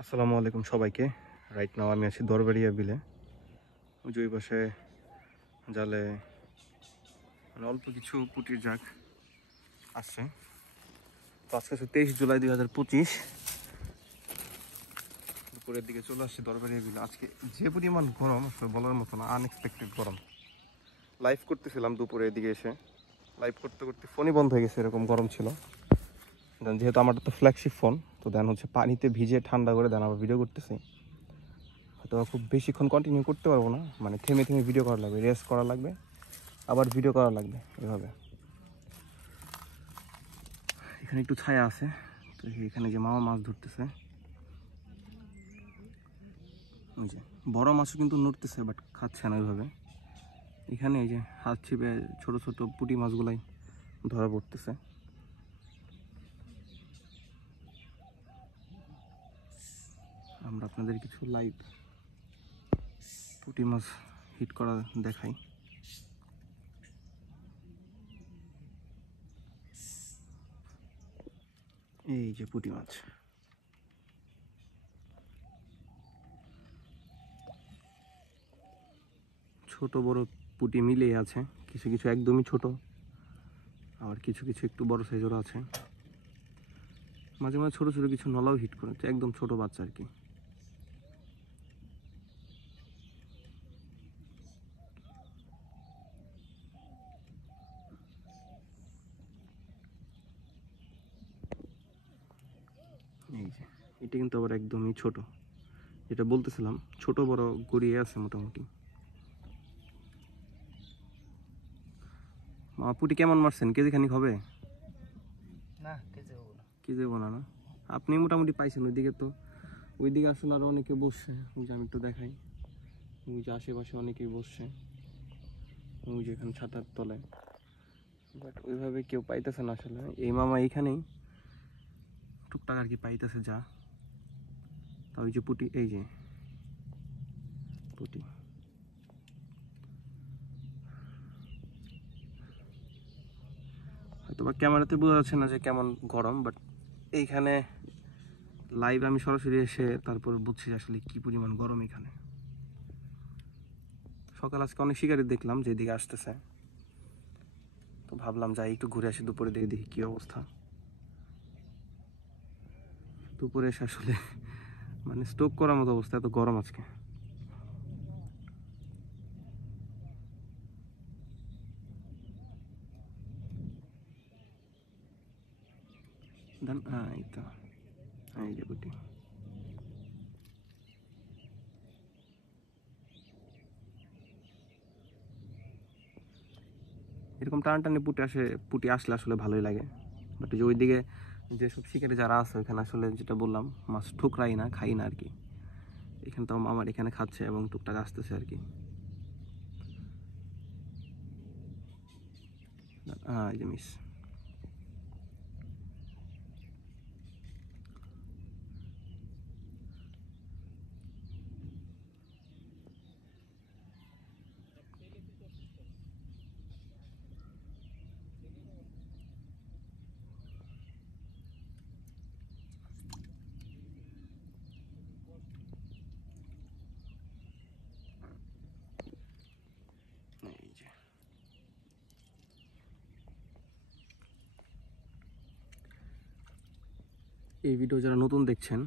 আসসালামু আলাইকুম সবাইকে। রাইট নাও আমি আছি দরবারিয়া বিলে। ওই যে ওই পাশে জালে অল্প কিছু পুঁটির জাগ আসছে। তো আজকে হচ্ছে 23 জুলাই 2025, দুপুরের দিকে চলে আসছে দরবারিয়া বিলে। আজকে যে পরিমাণ গরম আসলে বলার মতো না, আনএক্সপেক্টেড গরম। লাইভ করতেছিলাম দুপুরের দিকে এসে, লাইভ করতে করতে ফোনই বন্ধ হয়ে গেছে, এরকম গরম ছিল। দেন যেহেতু আমার তো ফ্ল্যাগশিপ ফোন, তো দেন হচ্ছে পানিতে ভিজে ঠান্ডা করে দেন আবার ভিডিও করতেছি। হয়তো খুব বেশিক্ষণ কন্টিনিউ করতে পারবো না, মানে থেমে থেমে ভিডিও করা লাগবে, রেস্ট করা লাগবে, আবার ভিডিও করা লাগবে এভাবে। এখানে একটু ছায়া আছে, তো এখানে যে মামা মাছ ধরতেছে, ওই যে বড় মাছও কিন্তু নড়তেছে, বাট খাচ্ছে না ওইভাবে। এখানে এই যে হাত ছিপে ছোট ছোট পুঁটি মাছগুলাই ধরা পড়তেছে। আমরা আপনাদের কিছু লাইভ পুঁটি মাছ হিট করা দেখাই। এই যে পুঁটি মাছ, ছোট বড় পুঁটি মিলেই আছে, কিছু কিছু একদমই ছোট, আবার কিছু কিছু একটু বড় সাইজেরও আছে। মাঝে মাঝে ছোট ছোট কিছু নলাও হিট করেছে, একদম ছোট বাচ্চা আর কি। এই যে এটা কিন্তু আবার একদমই ছোট, যেটা বলতেছিলাম ছোট বড় গড়িয়ে আছে মোটামুটি। পুঁটি কেমন মারছেন, কেজি খানিক হবে না? কেজি না না? আপনি মোটামুটি পাইছেন। ওইদিকে তো, ওইদিকে আসলে আরো অনেকে বসছে, ওই যে আমি একটু দেখাই, ওই যে আশেপাশে অনেকেই বসছে, ওই যে এখানে ছাতার তলায়, বাট ওইভাবে কেউ পাইতেছে না আসলে। এই মামা এইখানেই টুকটাক আর কি পাইতেছে যা। তা ওই যে পুঁটি, এই যে পুঁটি, হয়তো বা ক্যামেরাতে বোঝা যাচ্ছে না যে কেমন গরম, বাট এইখানে লাইভ আমি সরাসরি এসে তারপর বুঝছি আসলে কি পরিমাণ গরম এখানে। সকাল আজকে অনেক শিকারি দেখলাম যেদিকে আসতেছে, তো ভাবলাম যাই একটু ঘুরে আসি দুপুরে, দেখি দেখি কি অবস্থা। দুপুরে এসে আসলে মানে স্টোক করার মতো অবস্থা, এত গরম আজকে। দেন এই তো, এই যে বুটি, এরকম টানটানি পুটি আসলে আসলে ভালোই লাগে। বাট যে ওইদিকে যেসব শিকারি যারা আছে ওইখানে আসলে যেটা বললাম, মাছ ঠুকরাই না, খাই না আর কি। এখানে তো আমার এখানে খাচ্ছে এবং টুকটাক আসতেছে আর কি। এই যে মিস, এই যে এই ভিডিও যারা নতুন দেখছেন,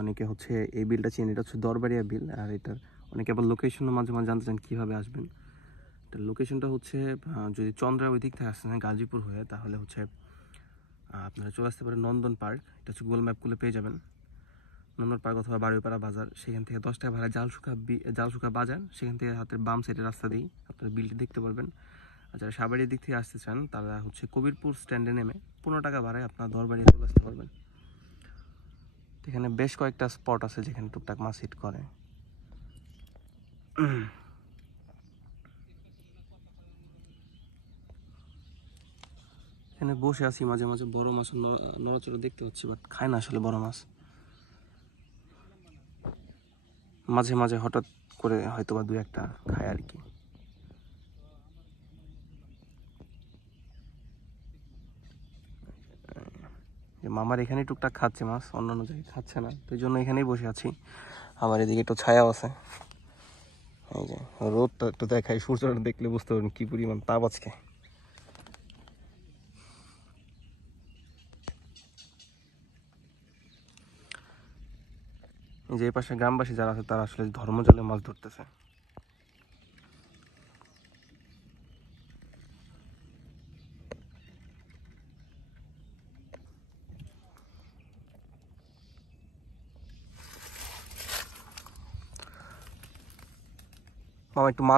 অনেকে হচ্ছে এই বিলটা চেন, এটা হচ্ছে দরবারিয়া বিল। আর এটার অনেকে আবার লোকেশনও মাঝে মাঝে জানতে চান কীভাবে আসবেন। এটার লোকেশনটা হচ্ছে, যদি চন্দ্রা ওই দিক থেকে আসছেন গাজীপুর হয়ে, তাহলে হচ্ছে আপনারা চলে আসতে পারেন নন্দন পার্ক। এটা হচ্ছে গুগল ম্যাপ খুলে পেয়ে যাবেন নন্দন পার্ক অথবা বারুইপাড়া বাজার। সেখান থেকে 10 টাকা ভাড়া জালসুকা বাজার, সেখান থেকে হাতের বাম সাইডের রাস্তা দিয়েই আপনারা বিলটি দেখতে পারবেন। আর যারা সাভারের দিক থেকে আসতে চান তারা হচ্ছে কবিরপুর স্ট্যান্ডে নেমে 15 টাকা ভাড়ায় আপনার দরবারিয়া চলে আসতে পারবেন। এখানে বেশ কয়েকটা স্পট আছে যেখানে টুকটাক মাছ হিট করে। এখানে বসে আছি, মাঝে মাঝে বড় মাছ নড়াচড়া দেখতে হচ্ছে, বাট খায় না আসলে বড় মাছ। মাঝে মাঝে হঠাৎ করে হয়তো বা 2-1টা খায় আর কি। মামার এখানেই টুকটাক খাচ্ছে মাছ, অন্যান্য জায়গায় খাচ্ছে না, তো এই জন্য এখানেই বসে আছি। আমার এদিকে একটু ছায়াও আছে, এই যে রোদটা একটু দেখাই, সূর্যটা দেখলে বুঝতে পারবেন কি পরিমাণ তাপ আজকে। এই যে এই পাশে গ্রামবাসী যারা আছে তারা আসলে ধর্মজলে মাছ ধরতেছে। মামা একটু মাছ